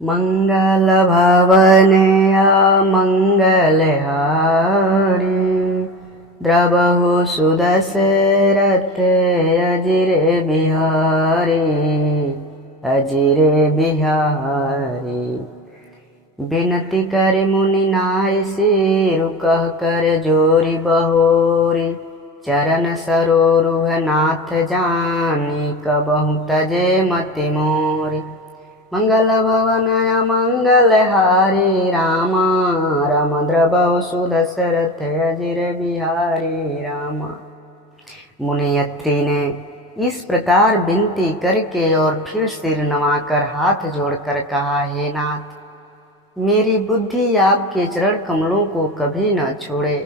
मंगल भवनया मंगलहारी द्रवहु सुदशरथ अजिरे बिहारी अजिरे बिहारी। बिनती कर मुनि नाय सिरु कह कर जोरी बहोरी चरण सरोरुह नाथ जानी कबहु तजे मति मोरी। मंगल भवनया मंगलहारी रामा राम द्रवहु सुदशरथ अजिर बिहारी रामा। मुनियत्री ने इस प्रकार विनती करके और फिर सिर नवाकर हाथ जोड़कर कहा, हे नाथ, मेरी बुद्धि आपके चरण कमलों को कभी न छोड़े।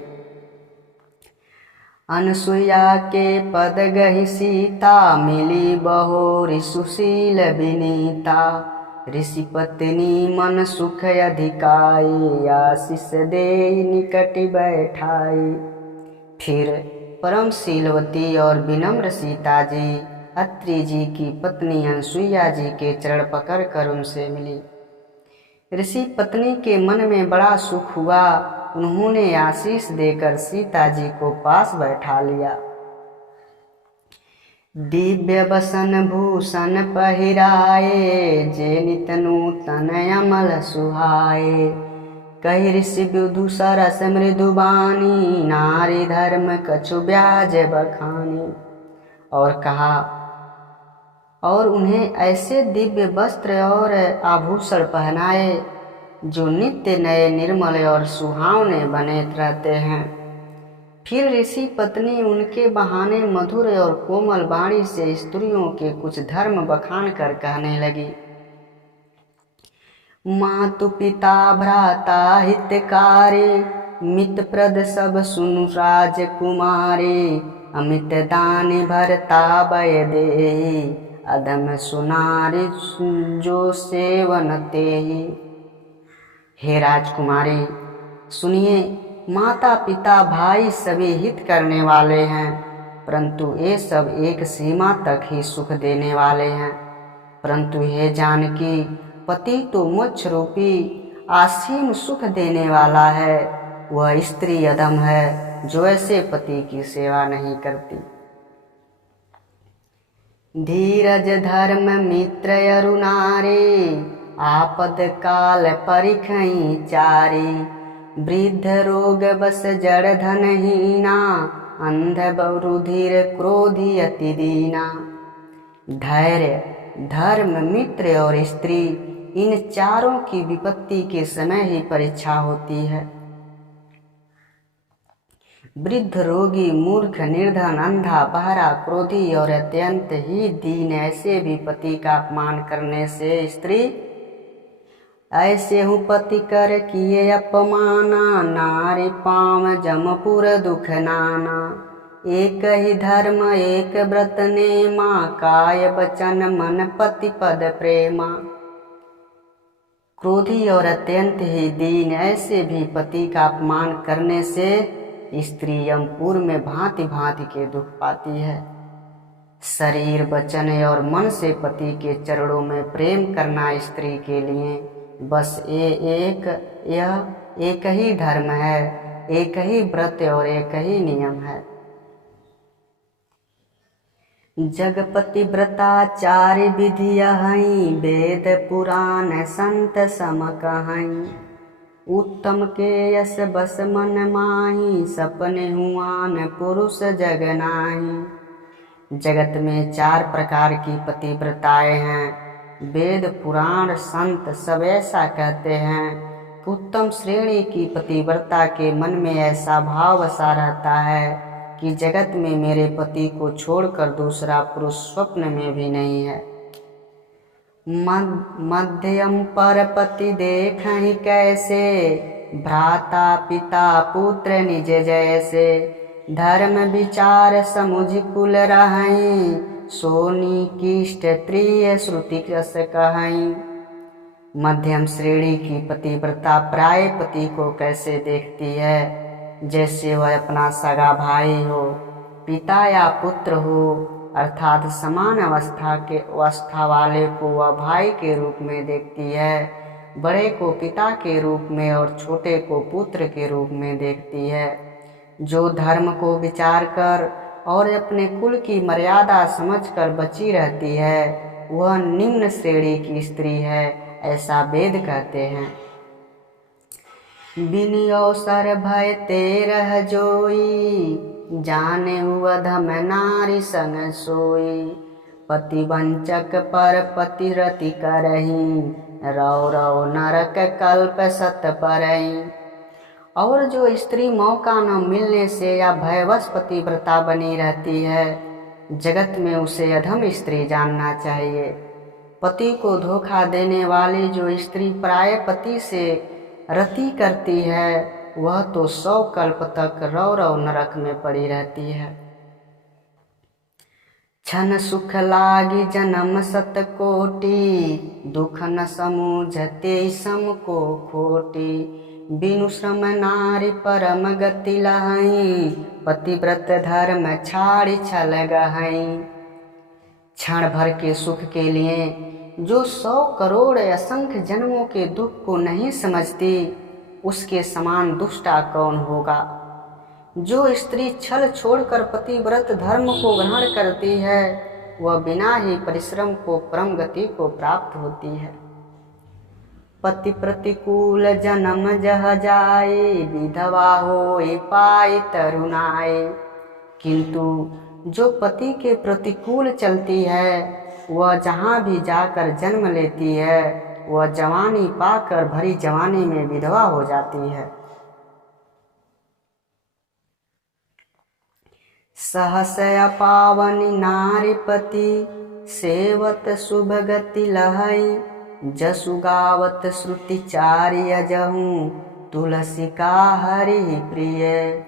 अनसुया के पद गहि सीता मिली बहोरी सुशील विनीता। ऋषि पत्नी मन सुख अधिकाई आशीष देई निकट बैठाई। फिर परम शीलवती और विनम्र सीता जी अत्रि जी की पत्नी अनसुईया जी के चरण पकड़कर उनसे मिली। ऋषि पत्नी के मन में बड़ा सुख हुआ। उन्होंने आशीष देकर सीता जी को पास बैठा लिया। दिव्य बसन भूषण पहिराए जे नित नूतन अमल सुहाए। कही ऋषि विदु सरस मृदु बानी नारी धर्म कछु ब्याज बखानी। और कहा, और उन्हें ऐसे दिव्य वस्त्र और आभूषण पहनाए जो नित्य नए निर्मल और सुहावने बने रहते हैं। फिर ऋषि पत्नी उनके बहाने मधुर और कोमल वाणी से स्त्रियों के कुछ धर्म बखान कर कहने लगी। मातु पिता भ्राता हितकारी मित प्रद सब सुनु राजकुमारी। अमित दानी भरता बय देहि अधम सुनारी जो सेवन तेहि। हे राजकुमारी, सुनिए, माता पिता भाई सभी हित करने वाले हैं, परंतु ये सब एक सीमा तक ही सुख देने वाले हैं। परंतु हे जानकी, पति तो मोक्ष रूपी असीम सुख देने वाला है। वह स्त्री अधम है जो ऐसे पति की सेवा नहीं करती। धीरज धर्म मित्र अरु नारी आपद काल परिखई चारी। वृद्ध रोग बस जड़ धन हीना अंध बहुरुधिर क्रोधी अति दीना। धैर्य धर्म मित्र और स्त्री इन चारों की विपत्ति के समय ही परीक्षा होती है। वृद्ध रोगी मूर्ख निर्धन अंधा बहरा क्रोधी और अत्यंत ही दीन ऐसे भी पति का अपमान करने से स्त्री ऐसे हूँ पति कर किए अपमाना नारी पाम जमपुर दुख नाना। एक ही धर्म एक व्रत नेमा काय बचन मन पति पद प्रेमा। क्रोधी और अत्यंत ही दीन ऐसे भी पति का अपमान करने से स्त्री यमपुर में भांति भांति के दुख पाती है। शरीर वचन और मन से पति के चरणों में प्रेम करना स्त्री के लिए बस यह एक ही धर्म है, एक ही व्रत और एक ही नियम है। जगपति व्रताचार्य विधि हई वेद पुराण संत सम कहई। उत्तम के यश बस मन माही सपने हुआन पुरुष जग नाही। जगत में 4 प्रकार की पतिव्रताएं हैं। वेद पुराण संत सब ऐसा कहते हैं। उत्तम श्रेणी की पतिव्रता के मन में ऐसा भाव बसा रहता है कि जगत में मेरे पति को छोड़कर दूसरा पुरुष स्वप्न में भी नहीं है। मध्यम पर पति देखहि कैसे भ्राता पिता पुत्र निज जैसे। धर्म विचार समुझ कुल रहई सोनी किष्ट त्रिय श्रुति रस कहई। मध्यम श्रेणी की पतिव्रता प्राय पति को कैसे देखती है, जैसे वह अपना सगा भाई हो, पिता या पुत्र हो, अर्थात समान अवस्था वाले को वह भाई के रूप में देखती है, बड़े को पिता के रूप में और छोटे को पुत्र के रूप में देखती है। जो धर्म को विचार कर और अपने कुल की मर्यादा समझकर बची रहती है वह निम्न श्रेणी की स्त्री है, ऐसा वेद कहते हैं। बिन अवसर भय तेरह जोई, जाने अधम नारी संग सोई। पतिवंचक पर पतिरति करही, रौ रौ नरक कल्प सत परही। और जो स्त्री मौका न मिलने से या भयवश पतिव्रता बनी रहती है, जगत में उसे अधम स्त्री जानना चाहिए। पति को धोखा देने वाली जो स्त्री प्राय पति से रति करती है वह तो 100 कल्प तक रौ रौ नरक में पड़ी रहती है। छन सुख लागी जन्म सत कोटि, दुख न समूझते सम को खोटी। बिनु श्रम नारी परम गति लहई, पतिव्रत धर्म छाड़ी छल गहई। क्षण भर के सुख के लिए जो 100 करोड़ असंख्य जन्मों के दुख को नहीं समझती, उसके समान दुष्टा कौन होगा। जो स्त्री छल छोड़कर पतिव्रत धर्म को ग्रहण करती है वह बिना ही परिश्रम को परम गति को प्राप्त होती है। पति प्रतिकूल जन्म जह जाए, विधवा होए पाई तरुणाए। किंतु जो पति के प्रतिकूल चलती है वह जहाँ भी जाकर जन्म लेती है वह जवानी पाकर भरी जवानी में विधवा हो जाती है। सहस अपावनी नारी पति, सेवत शुभ गति लहई। जसु गावत श्रुति चारि अजहूँ, तुलसी का हरि प्रिय।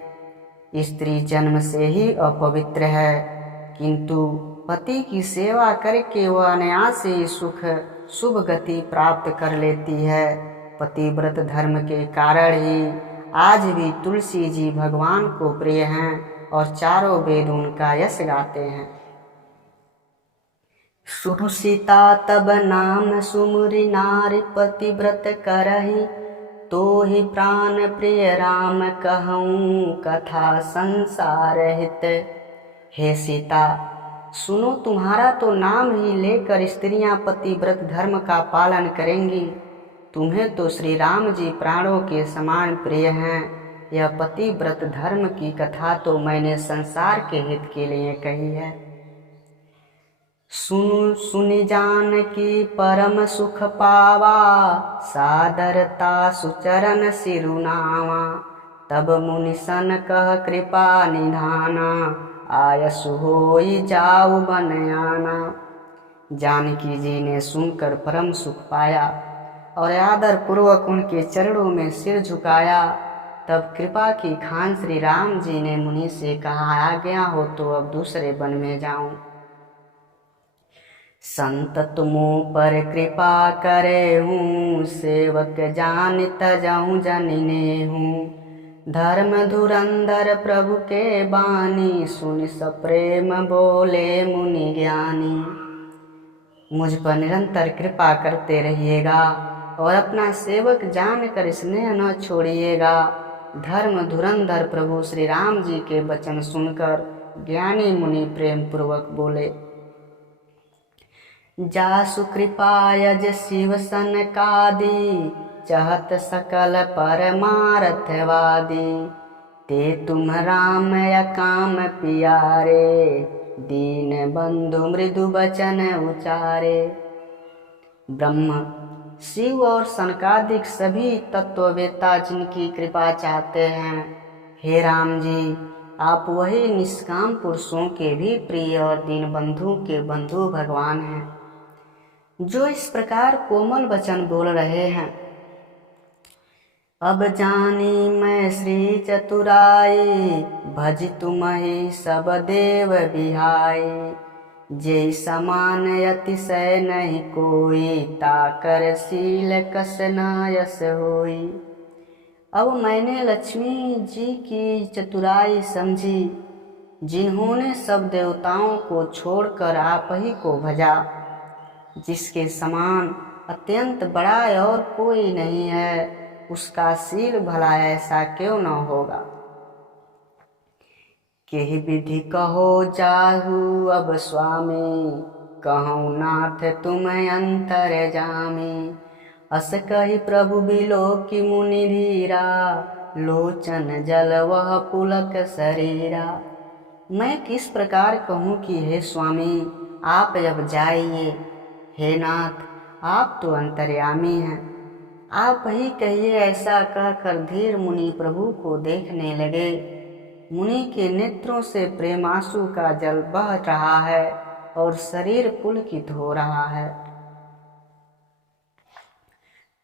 स्त्री जन्म से ही अपवित्र है, किंतु पति की सेवा करके वह अनायास ही सुख शुभ गति प्राप्त कर लेती है। पतिव्रत धर्म के कारण ही आज भी तुलसी जी भगवान को प्रिय हैं और चारों वेद उनका यश गाते हैं। सुनु सीता तब नाम सुमुरी, नारी पतिव्रत करही। तो ही प्राण प्रिय राम कहूँ, कथा संसार हित। हे सीता, सुनो, तुम्हारा तो नाम ही लेकर स्त्रियां पतिव्रत धर्म का पालन करेंगी। तुम्हें तो श्री राम जी प्राणों के समान प्रिय हैं। यह पतिव्रत धर्म की कथा तो मैंने संसार के हित के लिए कही है। सुनु सुनि जान की परम सुख पावा, सादरता सुचरण सिरुनावा। तब मुनि सन कह कृपा निधाना, आयसु होई जाऊ बनयाना। जानकी जी ने सुनकर परम सुख पाया और आदर पूर्वक उनके चरणों में सिर झुकाया। तब कृपा की खान श्री राम जी ने मुनि से कहा, आज्ञा हो तो अब दूसरे वन में जाऊं। संत तुमों पर कृपा करे हूँ, सेवक जान तजहूँ जनिने हूँ। धर्म धुरंधर प्रभु के बानी, सुन सप्रेम बोले मुनि ज्ञानी। मुझ पर निरंतर कृपा करते रहिएगा और अपना सेवक जानकर स्नेह न छोड़िएगा। धर्म धुरंधर प्रभु श्री राम जी के वचन सुनकर ज्ञानी मुनि प्रेम पूर्वक बोले। जासु कृपा यज शिव सनकादि, चहत सकल परमार्थवादी। ते तुम राम या काम पियारे, दीन बंधु मृदु वचन उचारे। ब्रह्म शिव और सनकादिक सभी तत्ववेत्ता जिनकी कृपा चाहते हैं, हे राम जी, आप वही निष्काम पुरुषों के भी प्रिय और दीन बंधु के बंधु भगवान हैं, जो इस प्रकार कोमल वचन बोल रहे हैं। अब जानी मैं श्री चतुराई, भज तुम्हि सब देव बिहाई। जय समान अतिशय नहीं कोई, ताकर शील कस न यस होई। अब मैंने लक्ष्मी जी की चतुराई समझी जिन्होंने सब देवताओं को छोड़कर आप ही को भजा, जिसके समान अत्यंत बड़ा और कोई नहीं है, उसका शील भला ऐसा क्यों न होगा। केहि विधि कहो जाहू अब स्वामी, कहूँ नाथ तुम अंतर जामी। अस कही प्रभु बिलो की मुनि धीरा, लोचन जल वह पुलक शरीरा। मैं किस प्रकार कहूँ कि हे स्वामी आप अब जाइए, हे नाथ आप तो अंतर्यामी हैं, आप ही कहिए। ऐसा कहकर धीर मुनि प्रभु को देखने लगे। मुनि के नेत्रों से प्रेमांसु का जल बह रहा है और शरीर पुलकित हो रहा है।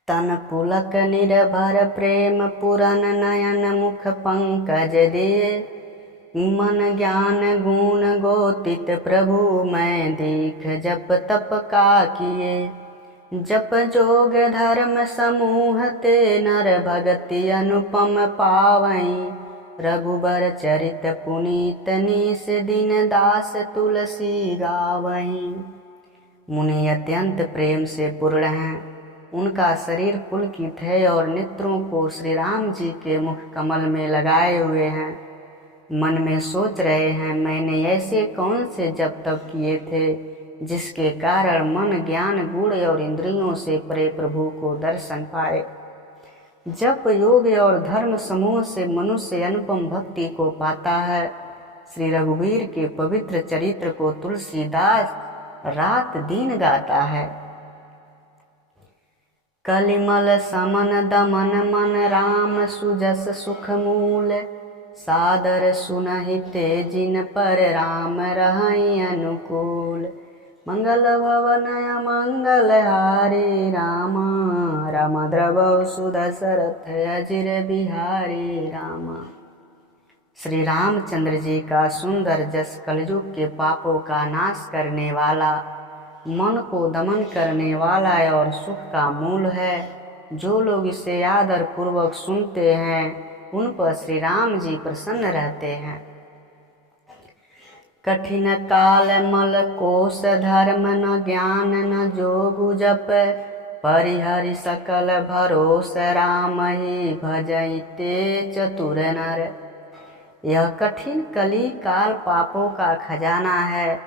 तन पुलक निर्भर प्रेम पुरन नयन मुख पंकज दिए। मन ज्ञान गुण गोतित प्रभु मैं दीख जप तप का किए। जप जोग धर्म समूह ते नर भगति अनुपम पावई। रघुबर चरित पुनीत निस दिन दास तुलसी गावहीं। मुनि अत्यंत प्रेम से पूर्ण हैं, उनका शरीर पुलकित है और नेत्रों को श्री राम जी के मुख कमल में लगाए हुए हैं। मन में सोच रहे हैं, मैंने ऐसे कौन से जप तप किए थे जिसके कारण मन ज्ञान गुण और इंद्रियों से परे प्रभु को दर्शन पाए। जप योग और धर्म समूह से मनुष्य अनुपम भक्ति को पाता है। श्री रघुवीर के पवित्र चरित्र को तुलसीदास रात दिन गाता है। कलिमल समन दमन मन राम सुजस सुख मूल। सादर सुनहि ते जिन पर राम रहई अनुकूल। मंगल भवन मंगल हारी रामा। राम द्रवौ सुदशरथ अजिर बिहारी रामा। श्री रामचंद्र जी का सुंदर जस कलयुग के पापों का नाश करने वाला, मन को दमन करने वाला और सुख का मूल है। जो लोग इसे आदर पूर्वक सुनते हैं उन पर श्री राम जी प्रसन्न रहते हैं। कठिन काल मल कोश धर्म न ज्ञान न जोगु जप। परिहरि सकल भरोस राम ही भजते चतुर नर। यह कठिन कली काल पापों का खजाना है।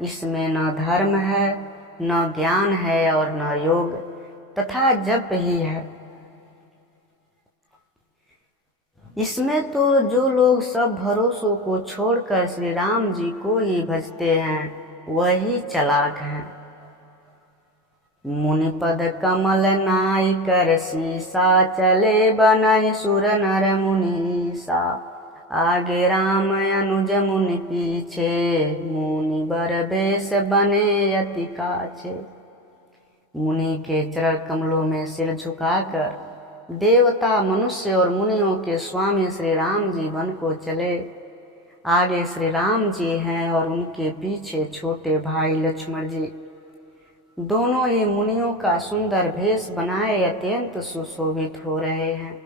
इसमें न धर्म है, न ज्ञान है और न योग तथा जप ही है। इसमें तो जो लोग सब भरोसों को छोड़कर श्री राम जी को ही भजते हैं वही चालाक हैं। मुनिपद कमल नाई कर सीसा। चले बनहि सुर नर मुनीसा। आगे राम अनुज मुनि पीछे। मुनि बर बेश बने अति काछे। मुनि के चरण कमलों में सिर झुकाकर देवता मनुष्य और मुनियों के स्वामी श्री राम जी वन को चले। आगे श्री राम जी हैं और उनके पीछे छोटे भाई लक्ष्मण जी। दोनों ही मुनियों का सुंदर भेष बनाए अत्यंत सुशोभित हो रहे हैं।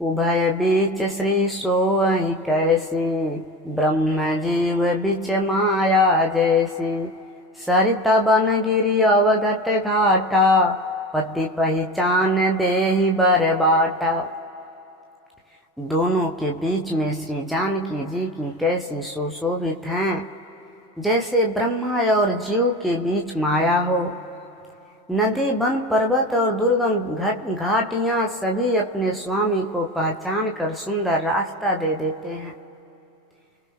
उभय बीच श्री सोअहि कैसी। ब्रह्म जीव बिच माया जैसी। सरिता बन गिरी अवघट घाटा। पति पहचान देहि बर बाटा। दोनों के बीच में श्री जानकी जी की कैसी सुशोभित हैं, जैसे ब्रह्मा और जीव के बीच माया हो। नदी वन पर्वत और दुर्गम घाटियां सभी अपने स्वामी को पहचान कर सुंदर रास्ता दे देते हैं।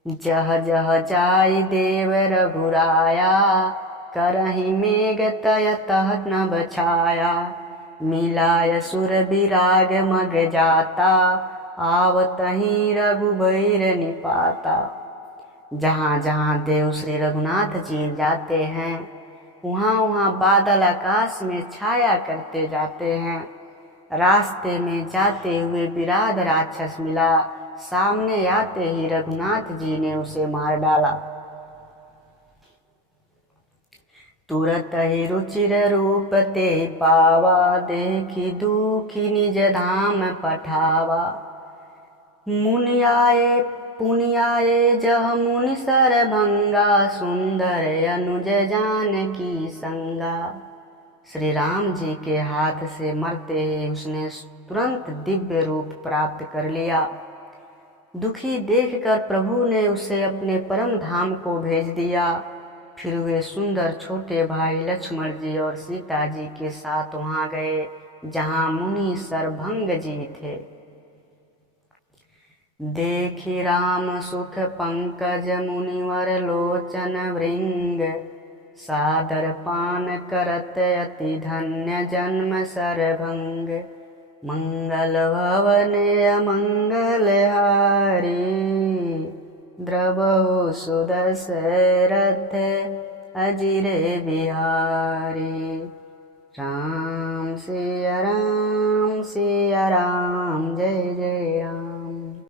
जह जह जाई देव रघुराया। करहि मेघ तय तह न बछाया। मिलाय सुर विराग मग जाता। आवतहि रघुबीर निपाता। जहाँ जहाँ देव श्री रघुनाथ जी जाते हैं वहाँ वहाँ बादल आकाश में छाया करते जाते हैं। रास्ते में जाते हुए विराट राक्षस मिला। सामने आते ही रघुनाथ जी ने उसे मार डाला। तुरत ही रुचिर रूप ते पावा। देखी दुखी निज धाम पठावा। मुनि आए पुनियाए जह मुनि सरभंगा, सुंदर अनुज जानकी संगा। श्री राम जी के हाथ से मरते ही उसने तुरंत दिव्य रूप प्राप्त कर लिया। दुखी देखकर प्रभु ने उसे अपने परम धाम को भेज दिया। फिर वे सुंदर छोटे भाई लक्ष्मण जी और सीता जी के साथ वहां गए जहां मुनि सरभंग जी थे। देखी राम सुख पंकज मुनिवर लोचन भृंग, सादर पान करत अति धन्य जन्म सरभंग। मंगल भवन अमंगल हारी, द्रवहु सुदशरथ अजिरे बिहारी। राम सिया राम, सिया राम, जय जय राम।